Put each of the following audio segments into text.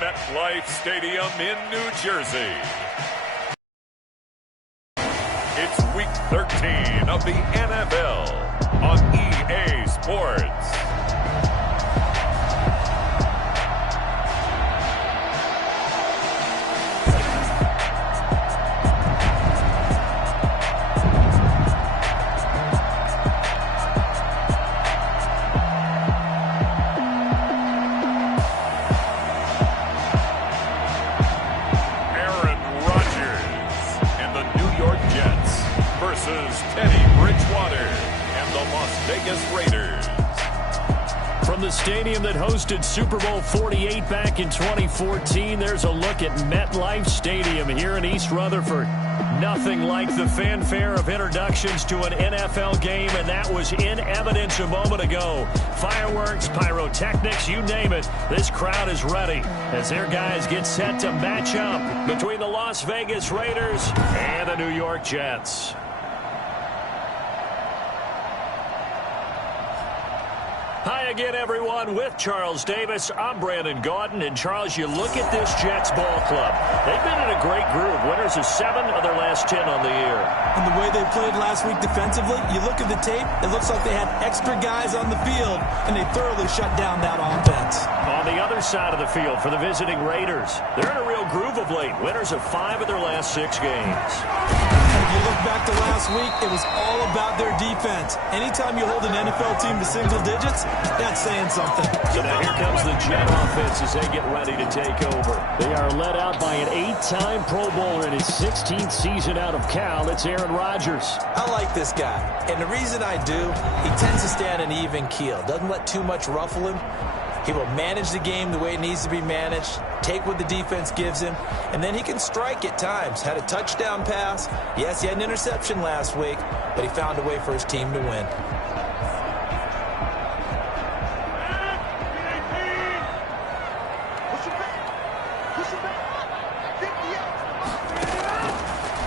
MetLife Stadium in New Jersey. It's Week 13 of the NFL on EA Sports. From the stadium that hosted Super Bowl 48 back in 2014, there's a look at MetLife Stadium here in East Rutherford. Nothing like the fanfare of introductions to an NFL game, and that was in evidence a moment ago. Fireworks, pyrotechnics, you name it. This crowd is ready as their guys get set to match up between the Las Vegas Raiders and the New York Jets. Hi again, everyone. With Charles Davis, I'm Brandon Gaudin. And, Charles, you look at this Jets ball club. They've been in a great group. Winners of 7 of their last 10 on the year. And the way they played last week defensively, you look at the tape, it looks like they had extra guys on the field, and they thoroughly shut down that offense. On the other side of the field for the visiting Raiders, they're in a real groove of late. Winners of 5 of their last 6 games. If you look back to last week, it was all about their defense. Anytime you hold an NFL team to single digits, that's saying something. So now here comes the Jet offense as they get ready to take over. They are led out by an 8-time Pro Bowler in his 16th season out of Cal. It's Aaron Rodgers. I like this guy, and the reason I do, he tends to stand an even keel. Doesn't let too much ruffle him. He will manage the game the way it needs to be managed, take what the defense gives him, and then he can strike at times. Had a touchdown pass. Yes, he had an interception last week, but he found a way for his team to win.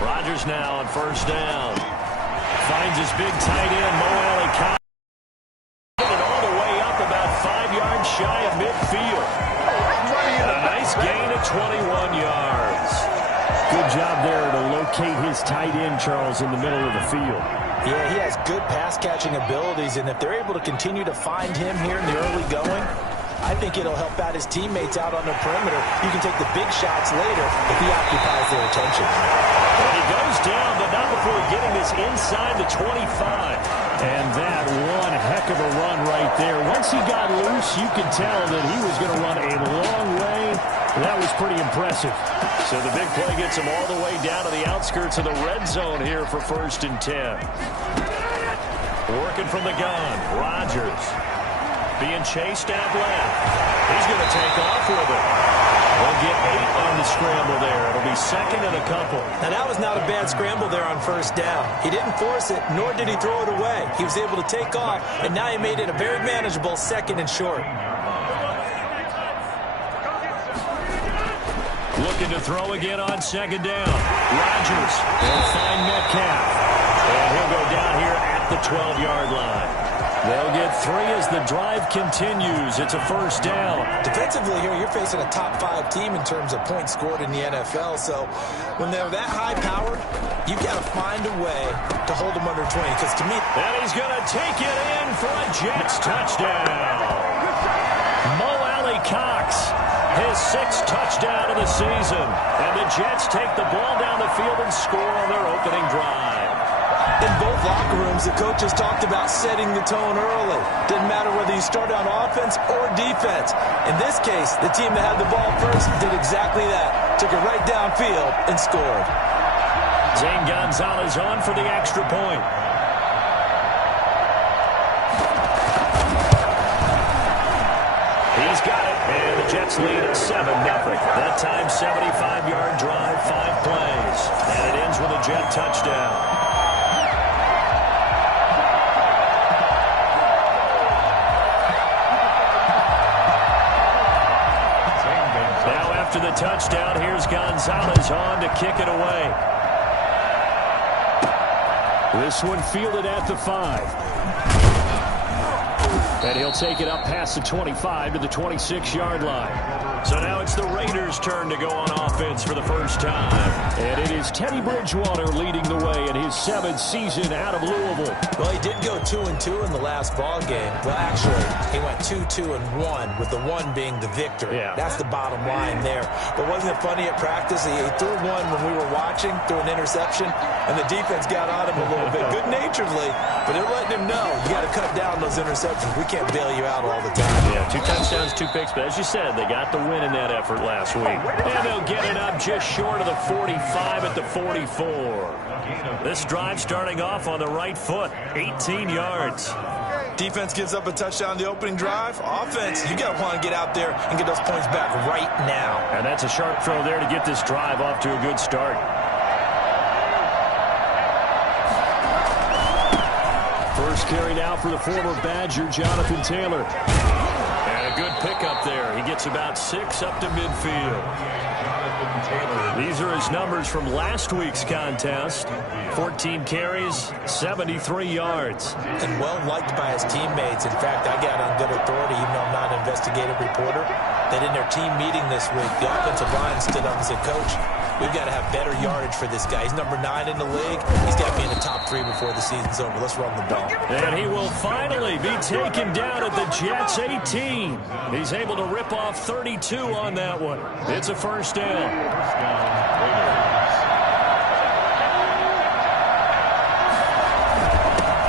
Rodgers now on first down. Finds his big tight end, Mo Alley. Shy of midfield. A nice gain of 21 yards. Good job there to locate his tight end, Charles, in the middle of the field. Yeah, he has good pass-catching abilities, and if they're able to continue to find him here in the early going, I think it'll help out his teammates out on the perimeter. You can take the big shots later if he occupies their attention. And he goes down, but not before getting this inside the 25. And that one heck of a run right there. Once he got loose, you could tell that he was going to run a long way. That was pretty impressive. So the big play gets him all the way down to the outskirts of the red zone here for 1st and 10. Working from the gun, Rodgers being chased out left. He's going to take off with it. They'll get 8 on the scramble there. It'll be 2nd and a couple. Now, that was not a bad scramble there on first down. He didn't force it, nor did he throw it away. He was able to take off, and now he made it a very manageable 2nd and short. Looking to throw again on 2nd down. Rodgers will find Metcalf. And he'll go down here at the 12-yard line. They'll get 3 as the drive continues. It's a 1st down. Defensively here, you're facing a top-5 team in terms of points scored in the NFL. So when they're that high-powered, you've got to find a way to hold them under 20. Because to me... And he's going to take it in for a Jets touchdown. Mo Alley Cox, his 6th touchdown of the season. And the Jets take the ball down the field and score on their opening drive. In both locker rooms, the coaches talked about setting the tone early. Didn't matter whether you start on offense or defense. In this case, the team that had the ball first did exactly that. Took it right downfield and scored. Zane Gonzalez on for the extra point. He's got it, and the Jets lead at 7-0. That time, 75-yard drive, 5 plays. And it ends with a Jet touchdown. After the touchdown, here's Gonzalez on to kick it away. This one fielded at the 5. And he'll take it up past the 25 to the 26-yard line. So now it's the Raiders' turn to go on offense for the first time. And it is Teddy Bridgewater leading the way in his 7th season out of Louisville. Well, he did go 2-2 in the last ball game. Well, actually, he went 2-2-1, with the 1 being the victor. Yeah. That's the bottom line there. But wasn't it funny at practice? He threw one when we were watching, threw an interception, and the defense got on him a little bit, good-naturedly. But they're letting him know, you got to cut down those interceptions. We can't bail you out all the time. Yeah, 2 touchdowns, 2 picks. But as you said, they got the win in that effort last week. And they'll get it up just short of the 45 at the 44. This drive starting off on the right foot, 18 yards. Defense gives up a touchdown the opening drive. Offense, you got to want to get out there and get those points back right now. And that's a sharp throw there to get this drive off to a good start. First carry now for the former Badger, Jonathan Taylor. And a good pickup there. He gets about 6 up to midfield. These are his numbers from last week's contest. 14 carries, 73 yards. And well liked by his teammates. In fact, I got on good authority, even though I'm not an investigative reporter, that in their team meeting this week, the offensive line stood up and said, Coach, we've got to have better yardage for this guy. He's number 9 in the league. He's got to be in the top 3 before the season's over. Let's run the ball. And he will finally be taken down at the Jets' 18. He's able to rip off 32 on that one. It's a first down.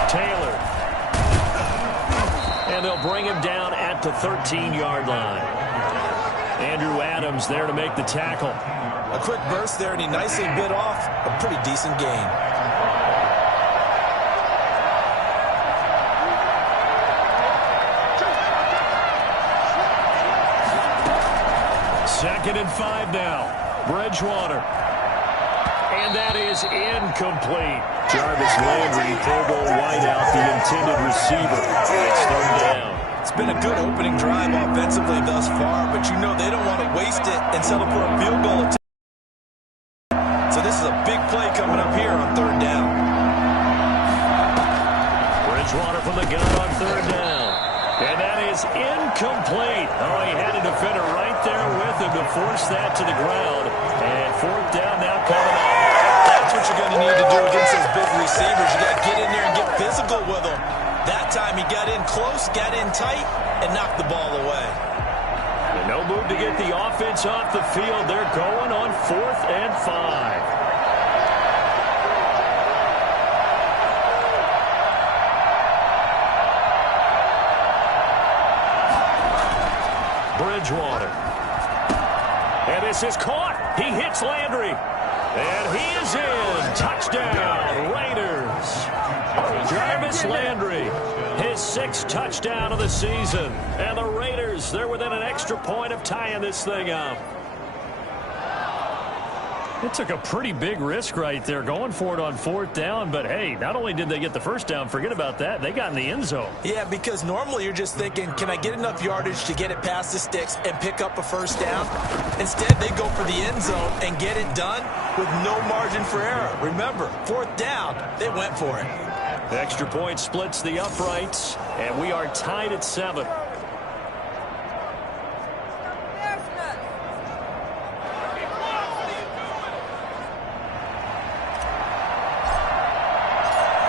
Taylor. And they'll bring him down at the 13-yard line. Andrew Adams there to make the tackle. A quick burst there, and he nicely bit off a pretty decent gain. Second and 5 now. Bridgewater. And that is incomplete. Jarvis Landry, Pro Bowl wideout, the intended receiver. It's third down. It's been a good opening drive offensively thus far, but you know they don't want to waste it and settle for a field goal attempt. So this is a big play coming up here on third down. Bridgewater from the gun on third down. And that is incomplete. Oh, he had a defender right there with him to force that to the ground. And fourth down now coming up. That's what you're going to need to do against those big receivers. You got to get in there and get physical with them. That time he got in close, got in tight, and knocked the ball away. And no move to get the offense off the field. They're going on 4th and 5. Bridgewater. And this is caught. He hits Landry. And he is in. Touchdown, Raiders. Jarvis Landry, his 6th touchdown of the season. And the Raiders, they're within an extra point of tying this thing up. It took a pretty big risk right there going for it on 4th down. But, hey, not only did they get the first down, forget about that, they got in the end zone. Yeah, because normally you're just thinking, can I get enough yardage to get it past the sticks and pick up a first down? Instead, they go for the end zone and get it done with no margin for error. Remember, 4th down, they went for it. The extra point splits the uprights, and we are tied at 7.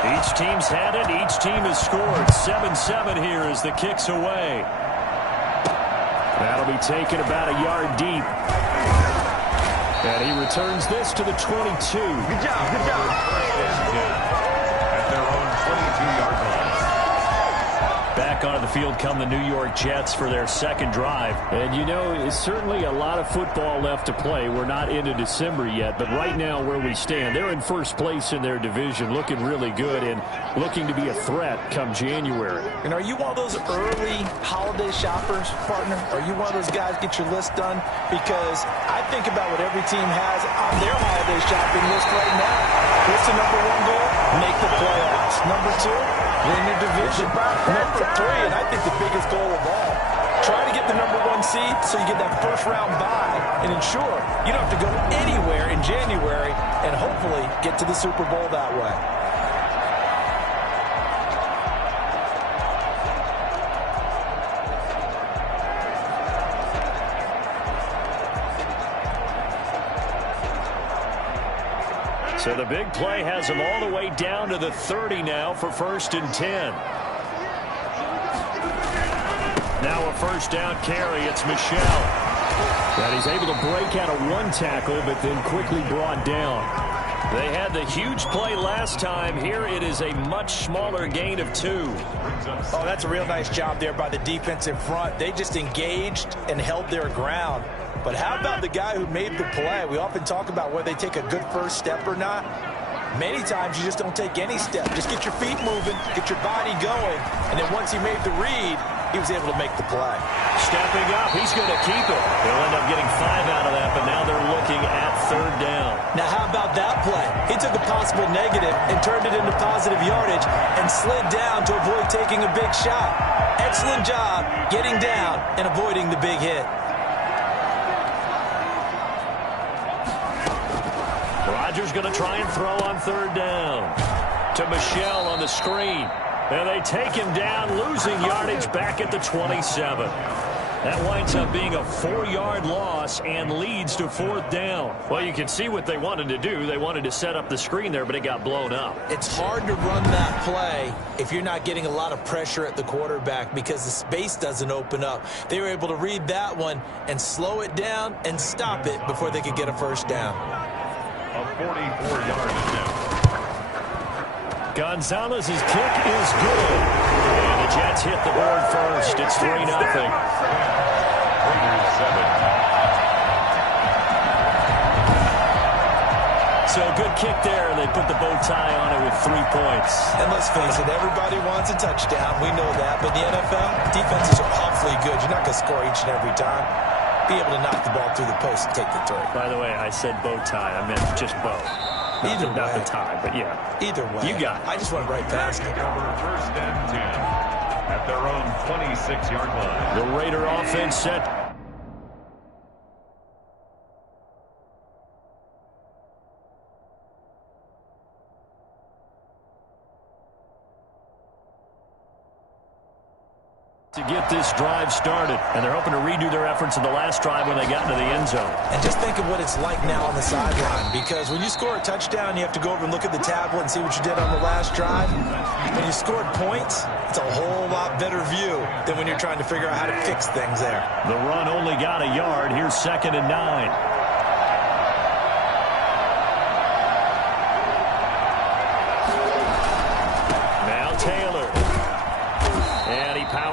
Each team's had it. Each team has scored. 7-7 here as the kick's away. That'll be taken about a yard deep. And he returns this to the 22. Good job. At their own 22-yard line. Back onto the field come the New York Jets for their second drive. And, you know, it's certainly a lot of football left to play. We're not into December yet, but right now where we stand, they're in first place in their division, looking really good and looking to be a threat come January. And are you one of those early holiday shoppers, partner? Are you one of those guys get your list done? Because I think about what every team has on their holiday shopping list right now. What's the number 1 goal? Make the playoffs. Number 2, win your division. Number 3, and I think the biggest goal of all, try to get the number 1 seed so you get that first round bye and ensure you don't have to go anywhere in January and hopefully get to the Super Bowl that way. So the big play has them all the way down to the 30 now for 1st and 10. Now a first down carry. It's Michel. And he's able to break out of one tackle, but then quickly brought down. They had the huge play last time. Here it is a much smaller gain of 2. Oh, that's a real nice job there by the defensive front. They just engaged and held their ground. But how about the guy who made the play? We often talk about whether they take a good first step or not. Many times you just don't take any step. Just get your feet moving, get your body going, and then once he made the read, he was able to make the play. Stepping up, he's going to keep it. They'll end up getting 5 out of that, but now they're looking at 3rd down. Now how about that play? He took a possible negative and turned it into positive yardage and slid down to avoid taking a big shot. Excellent job getting down and avoiding the big hit. Rodgers going to try and throw on 3rd down. To Michel on the screen. And they take him down, losing yardage back at the 27. That winds up being a 4-yard loss and leads to 4th down. Well, you can see what they wanted to do. They wanted to set up the screen there, but it got blown up. It's hard to run that play if you're not getting a lot of pressure at the quarterback because the space doesn't open up. They were able to read that one and slow it down and stop it before they could get a first down. A 44-yard attempt. Gonzalez's kick is good. And the Jets hit the board first. It's 3-0. So good kick there. They put the bow tie on it with 3 points. And let's face it, everybody wants a touchdown. We know that. But the NFL, defenses are awfully good. You're not going to score each and every time. Be able to knock the ball through the post and take the 3. By the way, I said bow tie. I meant just bow. Either way. Not the tie, but yeah. Either way. You got it. I just went right past it. Over 1st and 10 at their own 26-yard line. The Raider offense set. To get this drive started, and they're hoping to redo their efforts in the last drive when they got into the end zone. And just think of what it's like now on the sideline, because when you score a touchdown, you have to go over and look at the tablet and see what you did on the last drive. When you scored points, it's a whole lot better view than when you're trying to figure out how to fix things there. The run only got a yard. Here's 2nd and 9.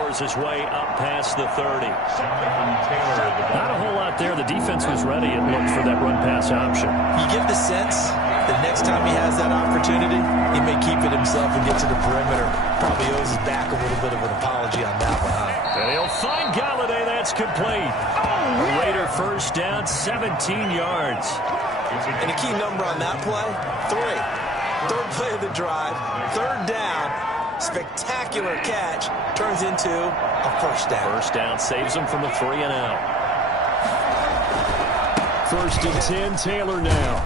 His way up past the 30. Not a whole lot there. The defense was ready, it looked, for that run-pass option. You get the sense that next time he has that opportunity, he may keep it himself and get to the perimeter. Probably owes his back a little bit of an apology on that one, huh? And he'll find Galladay. That's complete. A Raider first down, 17 yards. And a key number on that play, 3. 3rd play of the drive, 3rd down. Spectacular catch turns into a first down. First down saves them from a 3 and out. 1st and 10, Taylor now.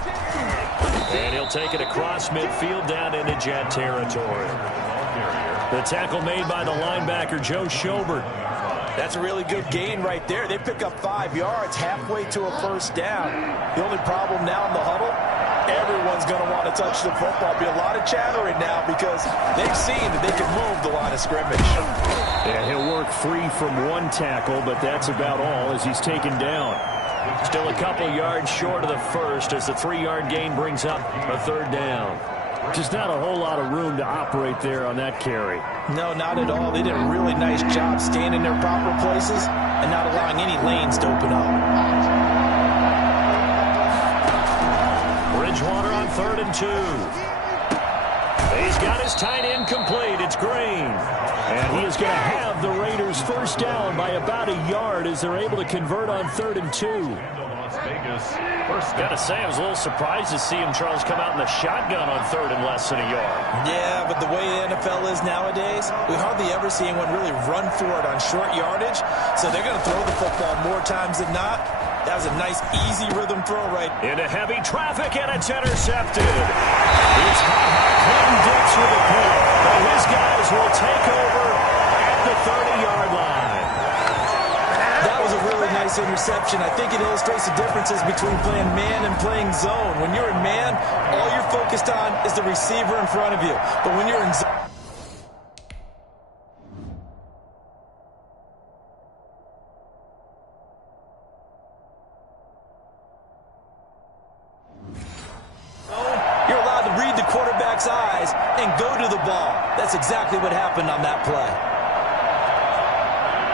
And he'll take it across midfield down into Jet territory. The tackle made by the linebacker, Joe Schobert. That's a really good gain right there. They pick up 5 yards halfway to a first down. The only problem now in the huddle, everyone's going to want to touch the football. Be a lot of chattering now because they've seen that they can move the line of scrimmage. Yeah, he'll work free from one tackle, but that's about all as he's taken down. Still a couple yards short of the first as the 3-yard gain brings up a 3rd down. Just not a whole lot of room to operate there on that carry. No, not at all. They did a really nice job staying in their proper places and not allowing any lanes to open up. Bridgewater on 3rd and 2. He's got his tight end complete. It's Green. And he is going to have the Raiders first down by about a yard as they're able to convert on 3rd and 2. Got to say, I was a little surprised to see him, Charles, come out in the shotgun on 3rd and less than a yard. Yeah, but the way the NFL is nowadays, we hardly ever see anyone really run for it on short yardage. So they're going to throw the football more times than not. That was a nice, easy rhythm throw right. Into heavy traffic, and it's intercepted. It's Clinton Dix with a pick. But his guys will take over at the 30-yard line. That was a really nice interception. I think it illustrates the differences between playing man and playing zone. When you're in man, all you're focused on is the receiver in front of you. But when you're in zone, you're allowed to read the quarterback's eyes and go to the ball. That's exactly what happened on that play.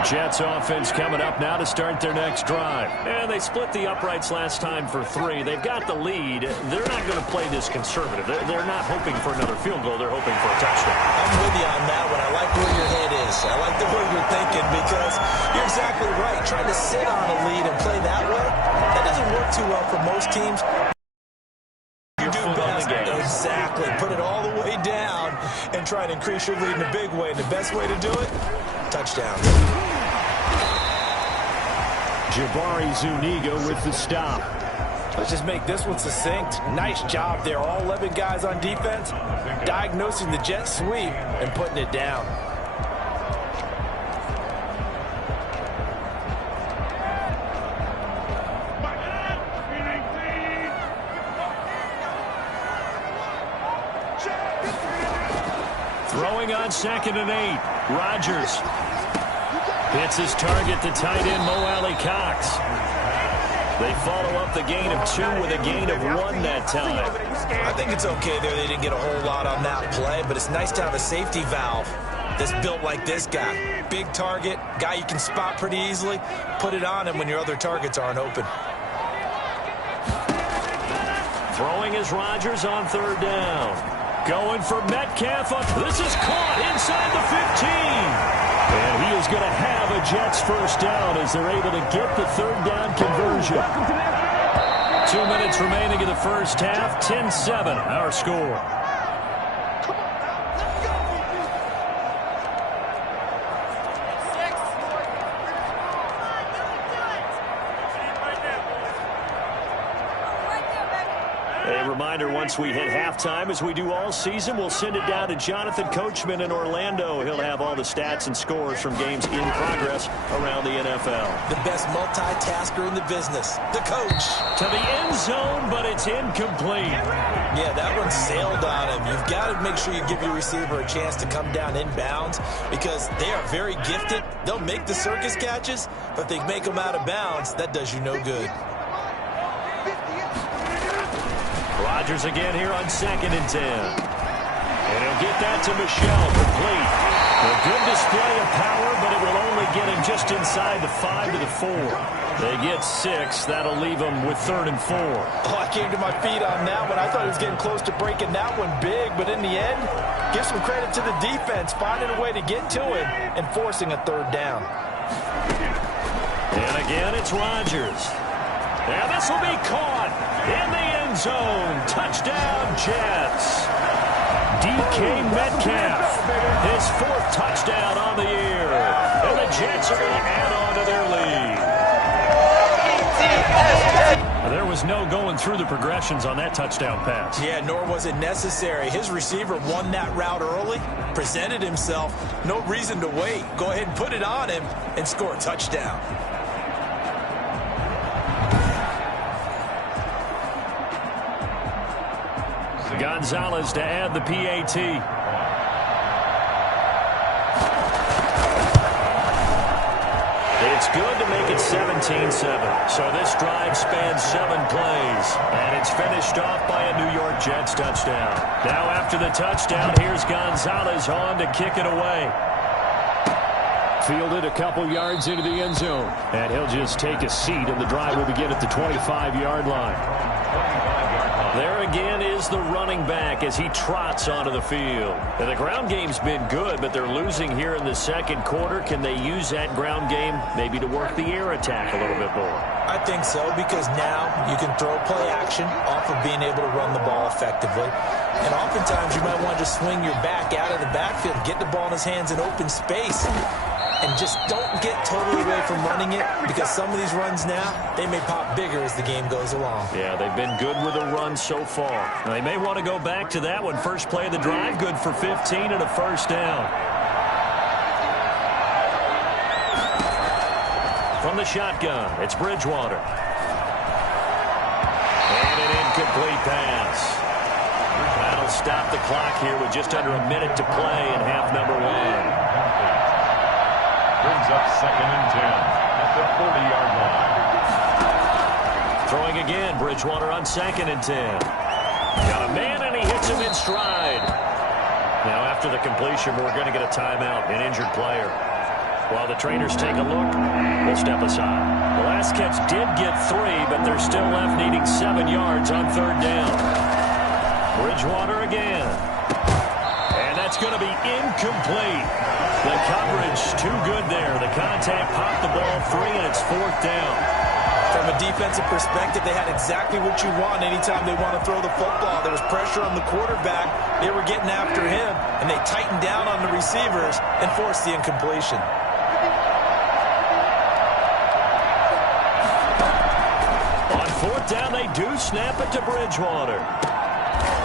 Jets offense coming up now to start their next drive. And they split the uprights last time for 3. They've got the lead. They're not going to play this conservative. They're not hoping for another field goal. They're hoping for a touchdown. I'm with you on that one. I like where your head is. I like the way you're thinking because you're exactly right. Trying to sit on a lead and play that way, that doesn't work too well for most teams. You do best. Exactly. Put it all the way down and try to increase your lead in a big way. And the best way to do it, touchdown. Jabari Zuniga with the stop. Let's just make this one succinct. Nice job there. All 11 guys on defense diagnosing the jet sweep and putting it down. Throwing on 2nd and 8. Rodgers hits his target, the tight end, Mo Alley Cox. They follow up the gain of 2 with a gain of 1 that time. I think it's okay there. They didn't get a whole lot on that play, but it's nice to have a safety valve that's built like this guy. Big target, guy you can spot pretty easily. Put it on him when your other targets aren't open. Throwing is Rodgers on 3rd down. Going for Metcalf. This is caught inside the 15. And he is going to have a Jets first down as they're able to get the 3rd down conversion. 2 minutes remaining in the first half. 10-7 our score. A reminder, once we hit halftime, as we do all season, we'll send it down to Jonathan Coachman in Orlando. He'll have all the stats and scores from games in progress around the NFL. The best multitasker in the business, the coach. To the end zone, but it's incomplete. Yeah, that one sailed on him. You've got to make sure you give your receiver a chance to come down inbounds because they are very gifted. They'll make the circus catches, but if they make them out of bounds, that does you no good. Rodgers again here on 2nd and 10. And he'll get that to Michel, complete. A good display of power, but it will only get him just inside the 5 to the 4. They get 6. That'll leave them with 3rd and 4. Oh, I came to my feet on that one. I thought he was getting close to breaking that one big, but in the end, give some credit to the defense, finding a way to get to it and forcing a 3rd down. And again, it's Rodgers. And this will be caught in the end zone. Touchdown, Jets. DK Metcalf, his 4th touchdown on the year. And the Jets are going to add on to their lead. There was no going through the progressions on that touchdown pass. Yeah, nor was it necessary. His receiver won that route early, presented himself. No reason to wait. Go ahead and put it on him and score a touchdown. Gonzalez to add the PAT. It's good to make it 17-7. So this drive spans 7 plays. And it's finished off by a New York Jets touchdown. Now after the touchdown, here's Gonzalez on to kick it away. Fielded a couple yards into the end zone. And he'll just take a seat, and the drive will begin at the 25-yard line. There again is the running back as he trots onto the field. And the ground game's been good, but they're losing here in the 2nd quarter. Can they use that ground game maybe to work the air attack a little bit more? I think so, because now you can throw play action off of being able to run the ball effectively. And oftentimes you might want to just swing your back out of the backfield, get the ball in his hands in open space. And just don't get totally away from running it, because some of these runs now, they may pop bigger as the game goes along. Yeah, they've been good with a run so far. Now, they may want to go back to that one. First play of the drive, good for 15 and a first down. From the shotgun, it's Bridgewater. And an incomplete pass. clock here with just under a minute to play in half number one. Brings up 2nd and 10 at the 40-yard line. Throwing again, Bridgewater on 2nd and 10. Got a man, and he hits him in stride. Now, after the completion, we're going to get a timeout, an injured player. While the trainers take a look, we'll step aside. The last catch did get 3, but they're still left needing 7 yards on 3rd down. Bridgewater again. And that's going to be incomplete. The coverage too good there. The contact popped the ball free, and it's 4th down. From a defensive perspective, they had exactly what you want anytime they want to throw the football. There was pressure on the quarterback. They were getting after him, and they tightened down on the receivers and forced the incompletion. On 4th down, they do snap it to Bridgewater.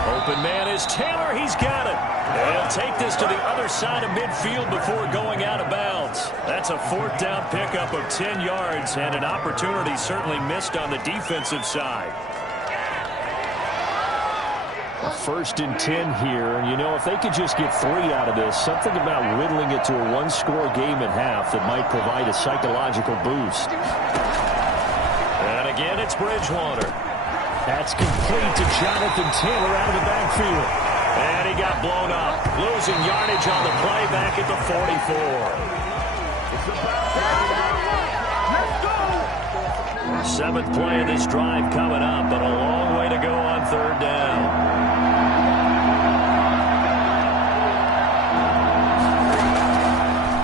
Open man is Taylor. He's got it. They'll take this to the other side of midfield before going out of bounds. That's a 4th down pickup of 10 yards and an opportunity certainly missed on the defensive side. 1st and 10 here, and you know, if they could just get 3 out of this, something about whittling it to a 1-score game at half that might provide a psychological boost. And again, it's Bridgewater. That's complete to Jonathan Taylor out of the backfield. And he got blown up, losing yardage on the play back at the 44. 7th play of this drive coming up, but a long way to go on 3rd down.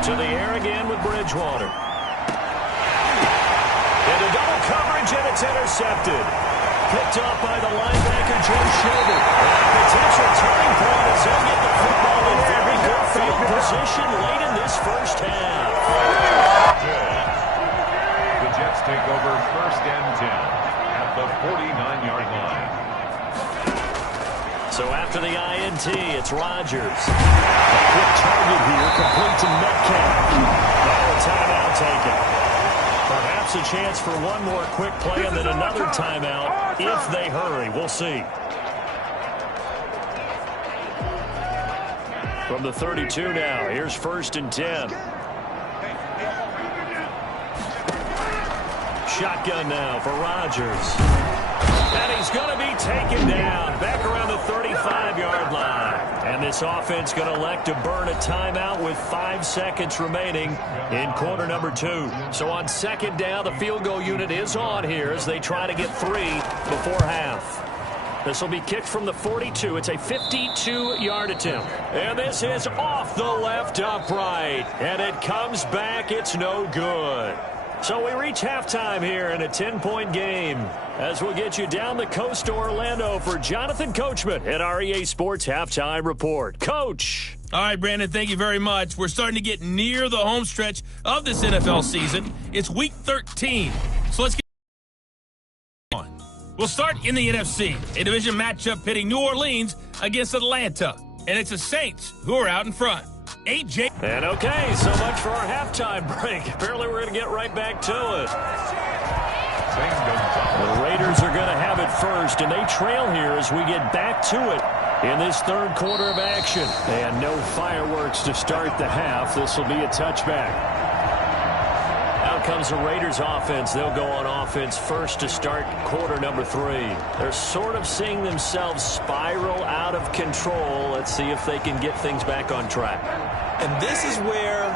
To the air again with Bridgewater. Into double coverage, and it's intercepted. Picked off by the linebacker, Joe Shelby. Potential turning point as they'll get the football in very good field position late in this first half. The Jets take over 1st and 10 at the 49-yard line. So after the INT, it's Rodgers. A quick target here, complete to Metcalf. Now a timeout taken. Perhaps a chance for one more quick play and then another timeout if they hurry. We'll see. From the 32 now, here's 1st and 10. Shotgun now for Rodgers. And he's going to be taken down back around the 35-yard line. And this offense going to elect to burn a timeout with 5 seconds remaining in quarter number 2. So on 2nd down, the field goal unit is on here as they try to get 3 before half. This will be kicked from the 42. It's a 52-yard attempt. And this is off the left upright. And it comes back. It's no good. So we reach halftime here in a 10-point game as we'll get you down the coast to Orlando for Jonathan Coachman at our EA Sports Halftime Report. Coach. All right, Brandon, thank you very much. We're starting to get near the home stretch of this NFL season. It's Week 13, so let's get on. We'll start in the NFC, a division matchup pitting New Orleans against Atlanta, and it's the Saints who are out in front. AJ. And okay, so much for our halftime break. Apparently we're going to get right back to it. The Raiders are going to have it first, and they trail here as we get back to it in this 3rd quarter of action. And no fireworks to start the half. This will be a touchback. Out comes the Raiders offense. They'll go on offense first to start quarter number 3. They're sort of seeing themselves spiral out of control. Let's see if they can get things back on track. And this is where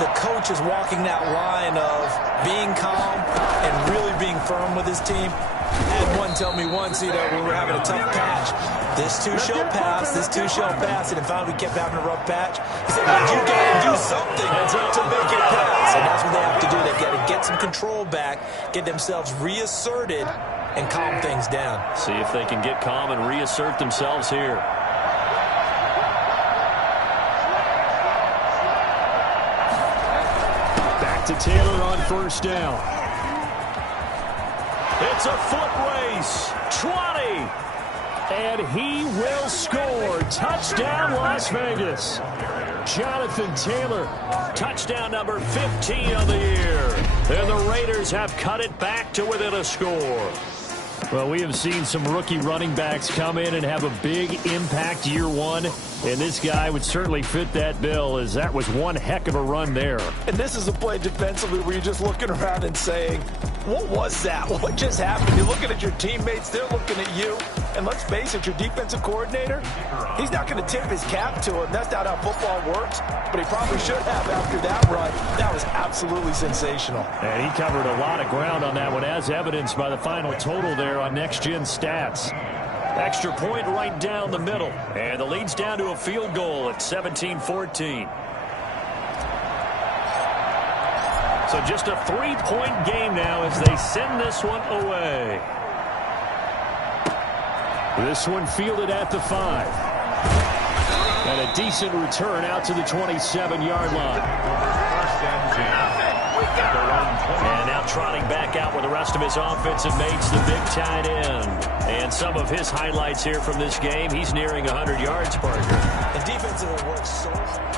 the coach is walking that line of being calm and really being firm with his team. I had one tell me once, when we were having a tough patch, this too shall pass, this too shall pass, and finally we kept having a rough patch. He said, well, you got to do something to make it pass. And that's what they have to do. They've got to get some control back, get themselves reasserted, and calm things down. See if they can get calm and reassert themselves here. Back to Taylor on 1st down. It's a foot race. 20. And he will score. Touchdown, Las Vegas. Jonathan Taylor, touchdown number 15 of the year. And the Raiders have cut it back to within a score. Well, we have seen some rookie running backs come in and have a big impact year one, and this guy would certainly fit that bill, as that was one heck of a run there. And this is a play defensively where you're just looking around and saying, what was that? What just happened? You're looking at your teammates, they're looking at you, and let's face it, your defensive coordinator, he's not going to tip his cap to him. That's not how football works, but he probably should have after that run. That was absolutely sensational. And he covered a lot of ground on that one, as evidenced by the final total there on Next Gen Stats. Extra point right down the middle, and the lead's down to a field goal at 17-14. So just a 3-point game now as they send this one away. This one fielded at the 5. And a decent return out to the 27-yard line. And now trotting back out with the rest of his offensive mates, the big tight end. And some of his highlights here from this game, he's nearing 100 yards, Parker. The defensive works so hard.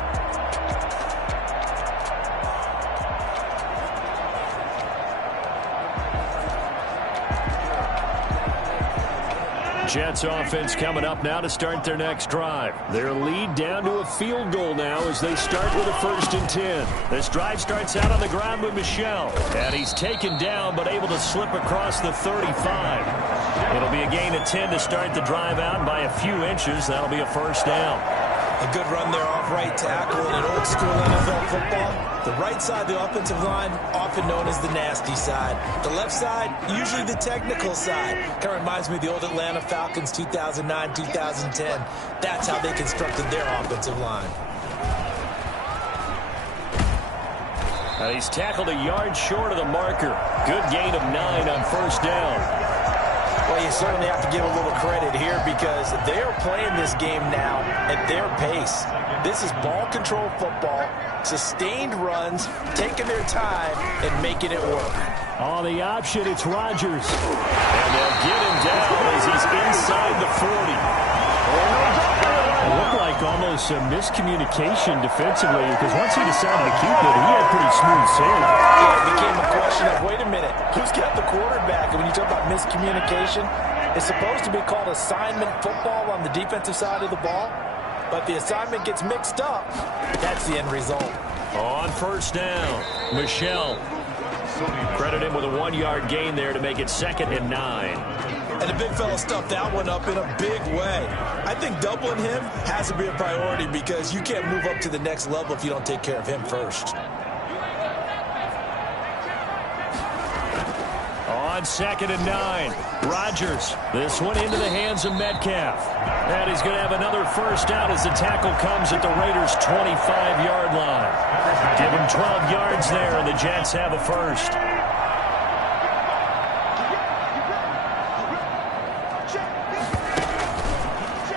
Jets offense coming up now to start their next drive. Their lead down to a field goal now as they start with a 1st and 10. This drive starts out on the ground with Michel. And he's taken down but able to slip across the 35. It'll be a gain of 10 to start the drive out by a few inches. That'll be a 1st down. A good run there off right tackle in an old school NFL football. The right side of the offensive line, often known as the nasty side. The left side, usually the technical side. Kind of reminds me of the old Atlanta Falcons 2009, 2010. That's how they constructed their offensive line. He's tackled a yard short of the marker. Good gain of 9 on 1st down. Well, you certainly have to give a little credit here because they are playing this game now at their pace. This is ball control football, sustained runs, taking their time, and making it work. On the option, it's Rodgers. And they'll get him down as he's inside the 40. It looked like almost a miscommunication defensively because once he decided to keep it, he had pretty smooth sailing. Yeah, it became a question of, wait a minute, who's got the quarterback? And when you talk about miscommunication, it's supposed to be called assignment football on the defensive side of the ball. But the assignment gets mixed up. That's the end result. On 1st down, Michel. Credit him with a 1-yard gain there to make it 2nd and 9. And the big fella stuffed that one up in a big way. I think doubling him has to be a priority because you can't move up to the next level if you don't take care of him first. On 2nd and 9, Rodgers. This one into the hands of Metcalf. And he's going to have another 1st down as the tackle comes at the Raiders' 25-yard line. Give him 12 yards there, and the Jets have a 1st.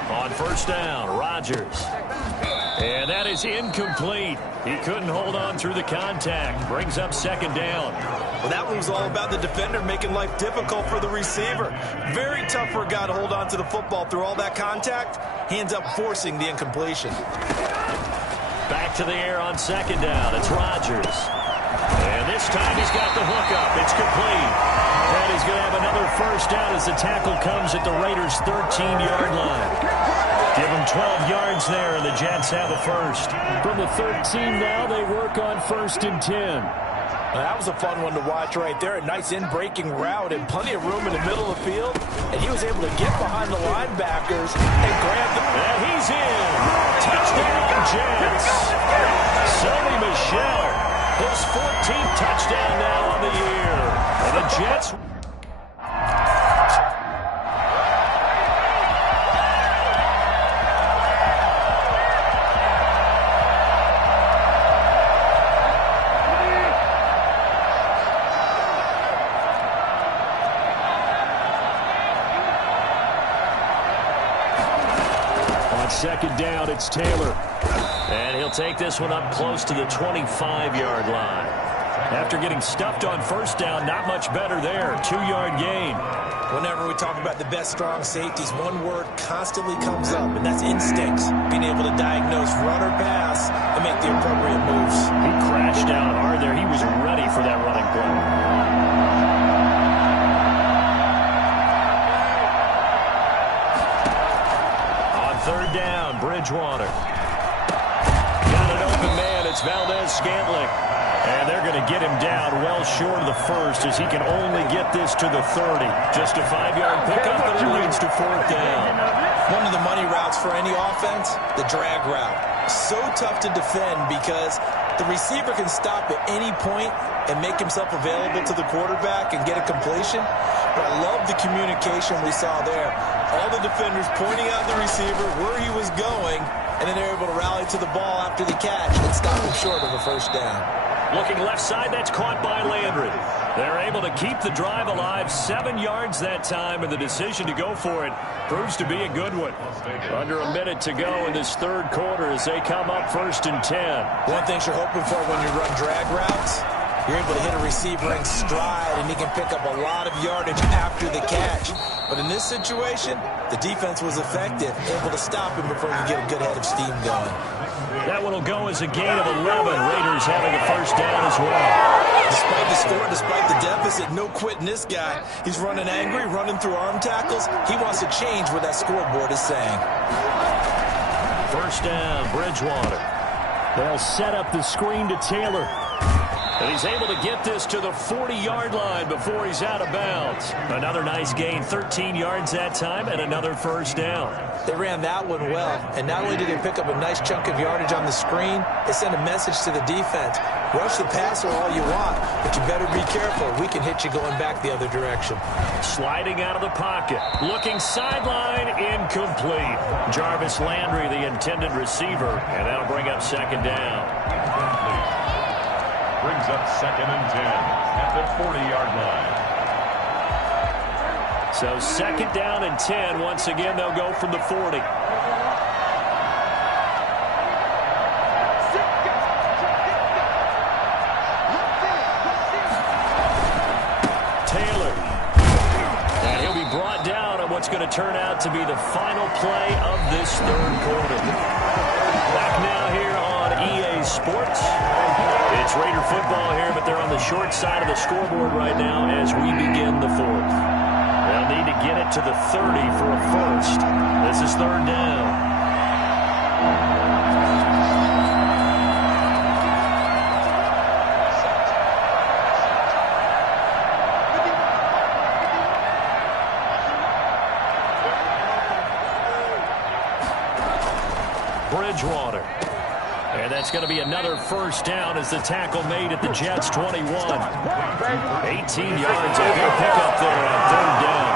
On 1st down, Rodgers. And that is incomplete. He couldn't hold on through the contact. Brings up 2nd down. Well, that one was all about the defender making life difficult for the receiver. Very tough for a guy to hold on to the football through all that contact. He ends up forcing the incompletion. Back to the air on 2nd down. It's Rodgers. And this time he's got the hookup. It's complete. And he's going to have another 1st down as the tackle comes at the Raiders' 13-yard line. Give him 12 yards there, and the Jets have a 1st. From the 13 now, they work on 1st and 10. Well, that was a fun one to watch right there. A nice in-breaking route and plenty of room in the middle of the field. And he was able to get behind the linebackers and grab the... And he's in. Touchdown, Jets. Sonny Michel, his 14th touchdown now on the year. And the Jets... On 2nd down, it's Taylor. And he'll take this one up close to the 25-yard line. After getting stuffed on 1st down, not much better there. 2-yard gain. Whenever we talk about the best strong safeties, one word constantly comes up, and that's instincts. Being able to diagnose run or pass and make the appropriate moves. He crashed down hard there. He was ready for that running play. 3rd down, Bridgewater. Got an open man. It's Valdez-Scantling. And they're going to get him down well short of the first as he can only get this to the 30. Just a 5-yard pickup, and it leads to 4th down. One of the money routes for any offense, the drag route. So tough to defend because the receiver can stop at any point and make himself available to the quarterback and get a completion. But I love the communication we saw there. All the defenders pointing out the receiver where he was going, and then they're able to rally to the ball after the catch and stop him short of a 1st down. Looking left side, that's caught by Landry. They're able to keep the drive alive, 7 yards that time, and the decision to go for it proves to be a good one. Under a minute to go in this 3rd quarter as they come up 1st and 10. One thing you're hoping for when you run drag routes, you're able to hit a receiver in stride, and he can pick up a lot of yardage after the catch. But in this situation, the defense was effective, able to stop him before you get a good head of steam going. That one will go as a gain of 11. Raiders having a 1st down as well. Despite the score, despite the deficit, no quitting this guy. He's running angry, running through arm tackles. He wants to change what that scoreboard is saying. 1st down, Bridgewater. They'll set up the screen to Taylor. And he's able to get this to the 40-yard line before he's out of bounds. Another nice gain, 13 yards that time, and another 1st down. They ran that one well, and not only did they pick up a nice chunk of yardage on the screen, they sent a message to the defense. Rush the passer all you want, but you better be careful. We can hit you going back the other direction. Sliding out of the pocket. Looking sideline, incomplete. Jarvis Landry, the intended receiver, and that'll bring up 2nd down. Brings up 2nd and 10 at the 40-yard line. So 2nd down and 10. Once again, they'll go from the 40. Taylor. And he'll be brought down on what's going to turn out to be the final play of this 3rd quarter. Back now here on EA Sports. It's Raider football here, but they're on the short side of the scoreboard right now as we begin the 4th. They'll need to get it to the 30 for a 1st. This is 3rd down. Bridgewater. And that's going to be another 1st down as the tackle made at the Jets' 21. 18 yards, a good pickup there on 3rd down.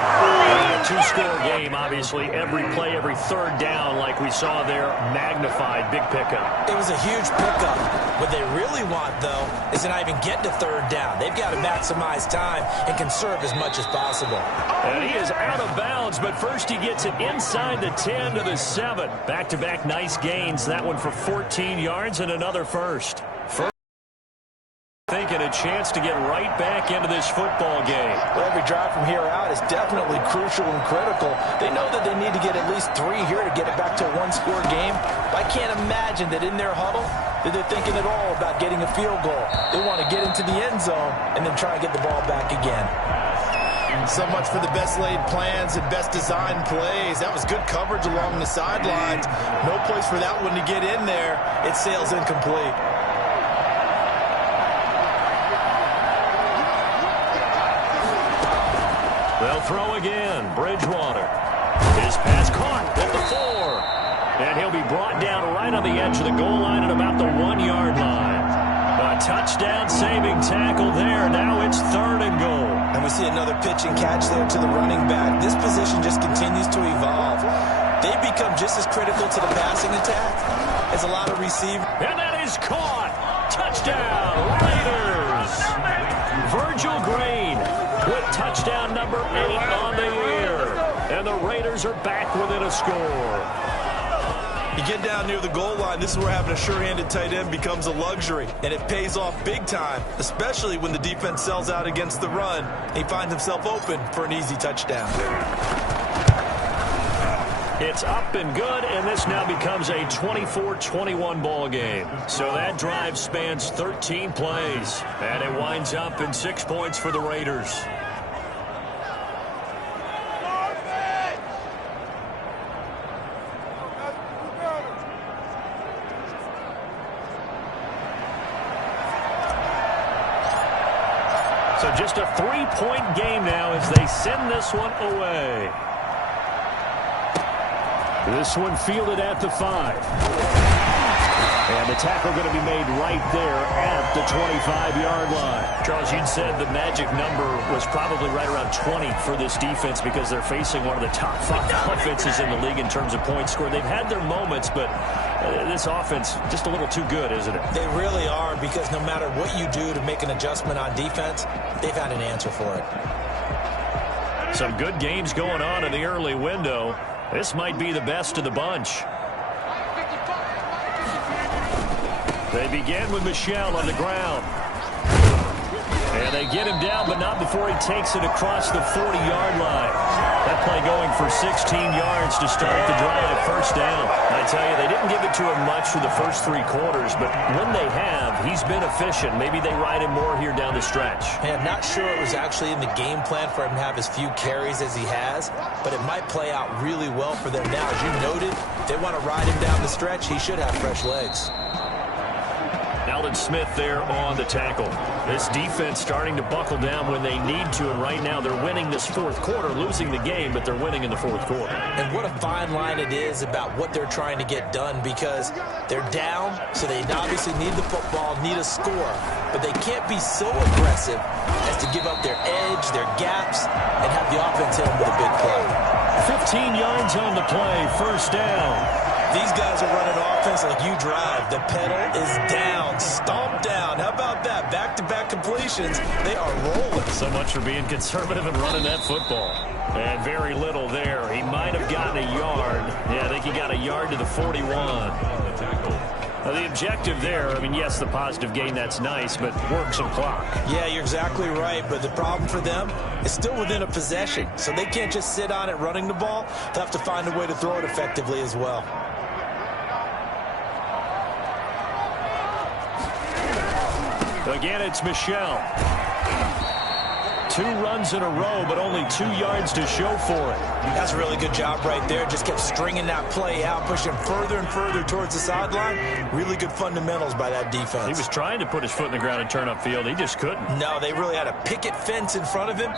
A 2-score game, obviously. Every play, every 3rd down, like we saw there, magnified, big pickup. It was a huge pickup. What they really want, though, is to not even get to 3rd down. They've got to maximize time and conserve as much as possible. And he is out of bounds, but first he gets it inside the 10 to the 7. Back-to-back nice gains. That one for 14 yards and another 1st. Thinking a chance to get right back into this football game. Well, every drive from here out is definitely crucial and critical. They know that they need to get at least 3 here to get it back to a 1-score game. But I can't imagine that in their huddle that they're thinking at all about getting a field goal. They want to get into the end zone and then try and get the ball back again. So much for the best laid plans and best designed plays. That was good coverage along the sidelines. No place for that one to get in there. It sails incomplete. They'll throw again. Bridgewater. His pass caught at the 4. And he'll be brought down right on the edge of the goal line at about the 1-yard line. A touchdown-saving tackle there. Now it's 3rd and goal. And we see another pitch and catch there to the running back. This position just continues to evolve. They become just as critical to the passing attack as a lot of receivers. And that is caught. Touchdown, Raiders. Virgil Green with touchdown number 8 on the year. And the Raiders are back within a score. You get down near the goal line, this is where having a sure-handed tight end becomes a luxury, and it pays off big time, especially when the defense sells out against the run. He finds himself open for an easy touchdown. It's up and good, and this now becomes a 24-21 ball game. So that drive spans 13 plays, and it winds up in 6 points for the Raiders. So just a 3-point game now as they send this one away. This one fielded at the 5. And the tackle going to be made right there at the 25-yard line. Charles, you'd said the magic number was probably right around 20 for this defense because they're facing one of the top 5 offenses in the league in terms of points scored. They've had their moments, but this offense just a little too good, isn't it? They really are, because no matter what you do to make an adjustment on defense, they've had an answer for it. Some good games going on in the early window. This might be the best of the bunch. They begin with Michel on the ground. And they get him down, but not before he takes it across the 40-yard line. That play going for 16 yards to start the drive, first down. I tell you, they didn't give it to him much for the first 3 quarters, but when they have, he's been efficient. Maybe they ride him more here down the stretch. I'm not sure it was actually in the game plan for him to have as few carries as he has, but it might play out really well for them now. As you noted, if they want to ride him down the stretch, he should have fresh legs. Alden Smith there on the tackle. This defense starting to buckle down when they need to, and right now they're winning this 4th quarter, losing the game, but they're winning in the 4th quarter. And what a fine line it is about what they're trying to get done, because they're down, so they obviously need the football, need a score, but they can't be so aggressive as to give up their edge, their gaps, and have the offense hit them with a big play. 15 yards on the play, first down. These guys are running offense like you drive. The pedal is down, stomped down. How about that? Back-to-back completions. They are rolling. So much for being conservative and running that football. And very little there. He might have gotten a yard. Yeah, I think he got a yard to the 41. Now, the objective there, I mean, yes, the positive gain, that's nice, but work some clock. Yeah, you're exactly right, but the problem for them is still within a possession, so they can't just sit on it running the ball. They'll have to find a way to throw it effectively as well. Again, it's Michel. 2 runs in a row, but only 2 yards to show for it. That's a really good job right there. Just kept stringing that play out, pushing further and further towards the sideline. Really good fundamentals by that defense. He was trying to put his foot in the ground and turn upfield. He just couldn't. No, they really had a picket fence in front of him.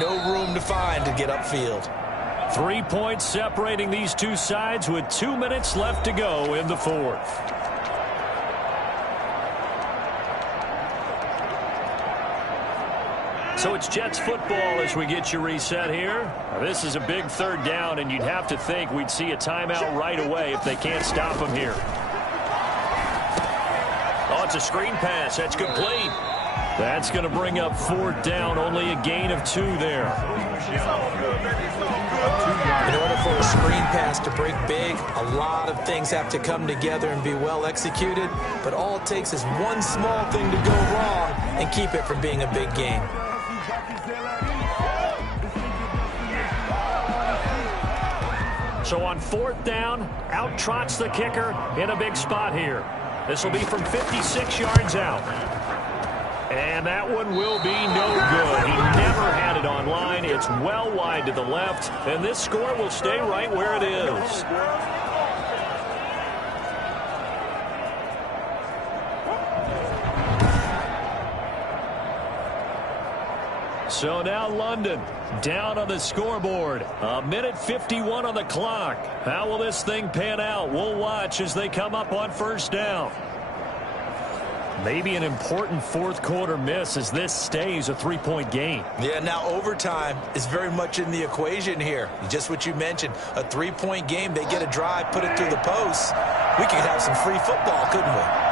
No room to find to get upfield. 3 points separating these two sides with 2 minutes left to go in the 4th. So it's Jets football as we get you reset here. Now, this is a big 3rd down, and you'd have to think we'd see a timeout right away if they can't stop him here. Oh, it's a screen pass. That's complete. That's going to bring up 4th down. Only a gain of 2 there. In order for a screen pass to break big, a lot of things have to come together and be well executed. But all it takes is one small thing to go wrong and keep it from being a big game. So on 4th down, out trots the kicker in a big spot here. This will be from 56 yards out. And that one will be no good. He never had it on line. It's well wide to the left, and this score will stay right where it is. So now London down on the scoreboard. 1:51 on the clock. How will this thing pan out? We'll watch as they come up on 1st down. Maybe an important 4th quarter miss as this stays a 3-point game. Yeah, now overtime is very much in the equation here. Just what you mentioned, a 3-point game. They get a drive, put it through the posts. We could have some free football, couldn't we?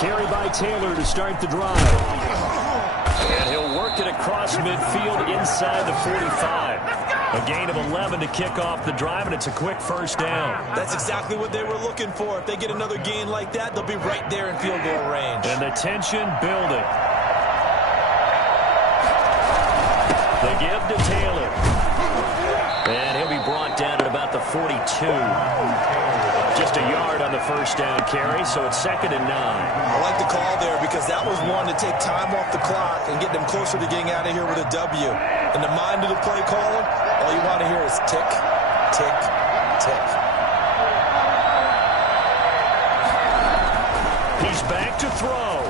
Carry by Taylor to start the drive. And he'll work it across midfield inside the 45. A gain of 11 to kick off the drive, and it's a quick 1st down. That's exactly what they were looking for. If they get another gain like that, they'll be right there in field goal range. And the tension building. The give to Taylor. And he'll be brought down at about the 42. Just a yard on the 1st down carry, so it's 2nd and 9. I like the call there because that was one to take time off the clock and get them closer to getting out of here with a W. In the mind of the play caller, all you want to hear is tick, tick, tick. He's back to throw.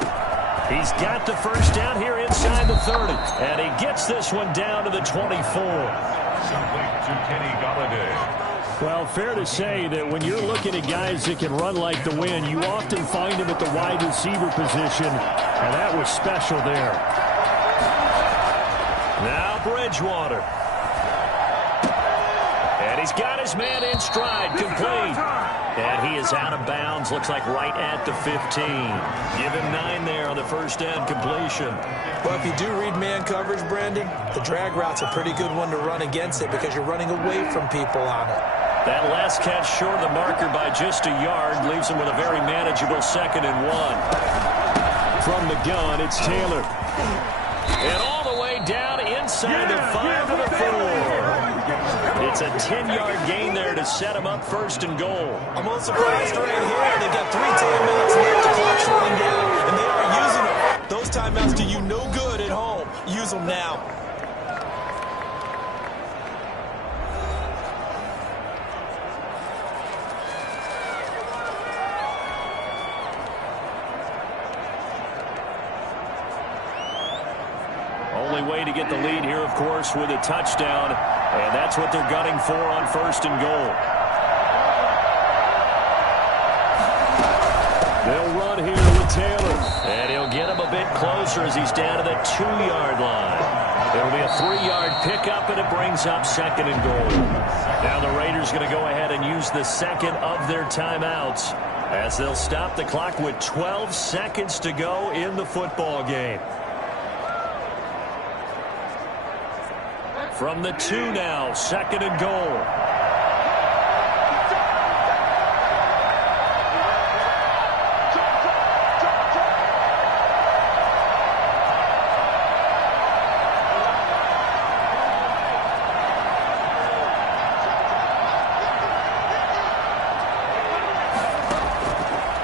He's got the first down here inside the 30. And he gets this one down to the 24. Complete to Kenny Galladay. Well, fair to say that when you're looking at guys that can run like the wind, you often find them at the wide receiver position, and that was special there. Now Bridgewater. And he's got his man in stride, complete. And he is out of bounds, looks like right at the 15. Give him 9 there on the first down completion. Well, if you do read man coverage, Brandon, the drag route's a pretty good one to run against it because you're running away from people on it. That last catch short of the marker by just a yard leaves him with a very manageable 2nd and 1. From the gun, it's Taylor. And all the way down inside the 5 to the 4. It's a 10-yard gain there to set him up 1st and goal. I'm a little surprised right here. They've got 3 timeouts left. The clock's running down, and they are using them. Those timeouts do you no good at home. Use them now. Only way to get the lead here, of course, with a touchdown. And that's what they're gunning for on 1st and goal. They'll run here with Taylor. And he'll get him a bit closer as he's down to the 2-yard line. It'll be a 3-yard pickup, and it brings up 2nd and goal. Now the Raiders going to go ahead and use the 2nd of their timeouts as they'll stop the clock with 12 seconds to go in the football game. From the 2 now, 2nd and goal.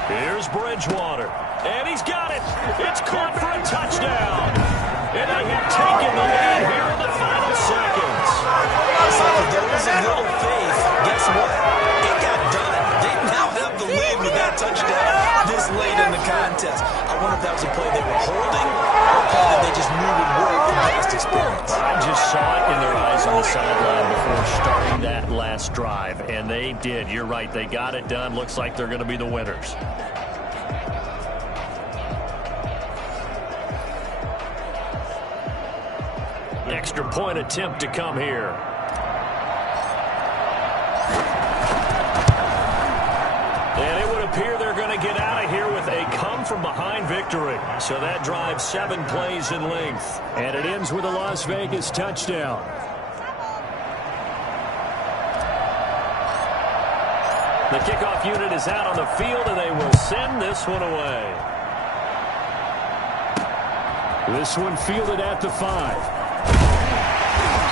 Here's Bridgewater, and he's got it. It's caught for a touchdown. And they have taken the lead here in the final seconds. So for those of little faith, guess what? It got done. They now have the lead with that touchdown this late in the contest. I wonder if that was a play they were holding or a play that they just knew would work from past experience. I just saw it in their eyes on the sideline before starting that last drive, and they did. You're right. They got it done. Looks like they're going to be the winners. Extra point attempt to come here. And it would appear they're going to get out of here with a come-from-behind victory. So that drives 7 plays in length. And it ends with a Las Vegas touchdown. The kickoff unit is out on the field, and they will send this one away. This one fielded at the 5.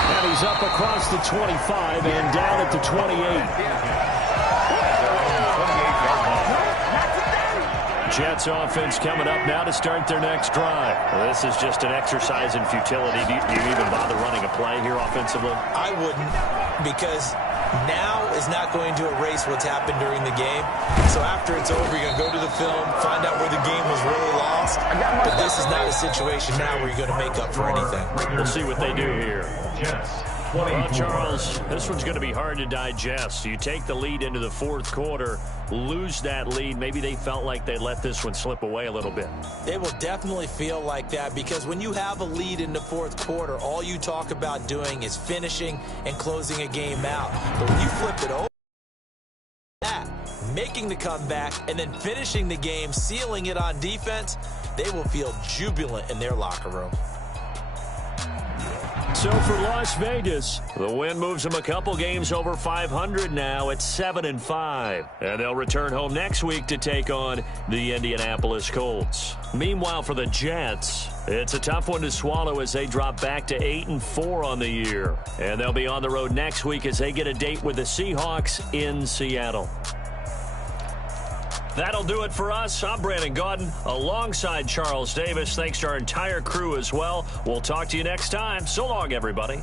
And he's up across the 25 and down at the 28. Jets offense coming up now to start their next drive. Well, this is just an exercise in futility. Do you even bother running a play here offensively? I wouldn't, because now is not going to erase what's happened during the game. So after it's over, you're going to go to the film, find out where the game was really lost. But this is not a situation now where you're going to make up for anything. We'll see what they do here. Well, Charles, this one's going to be hard to digest. You take the lead into the 4th quarter, lose that lead. Maybe they felt like they let this one slip away a little bit. They will definitely feel like that, because when you have a lead in the 4th quarter, all you talk about doing is finishing and closing a game out. But when you flip it over, making the comeback and then finishing the game, sealing it on defense, they will feel jubilant in their locker room. So for Las Vegas, the win moves them a couple games over 500 now at 7-5. And they'll return home next week to take on the Indianapolis Colts. Meanwhile, for the Jets, it's a tough one to swallow as they drop back to 8-4 on the year. And they'll be on the road next week as they get a date with the Seahawks in Seattle. That'll do it for us. I'm Brandon Gaudin alongside Charles Davis. Thanks to our entire crew as well. We'll talk to you next time. So long, everybody.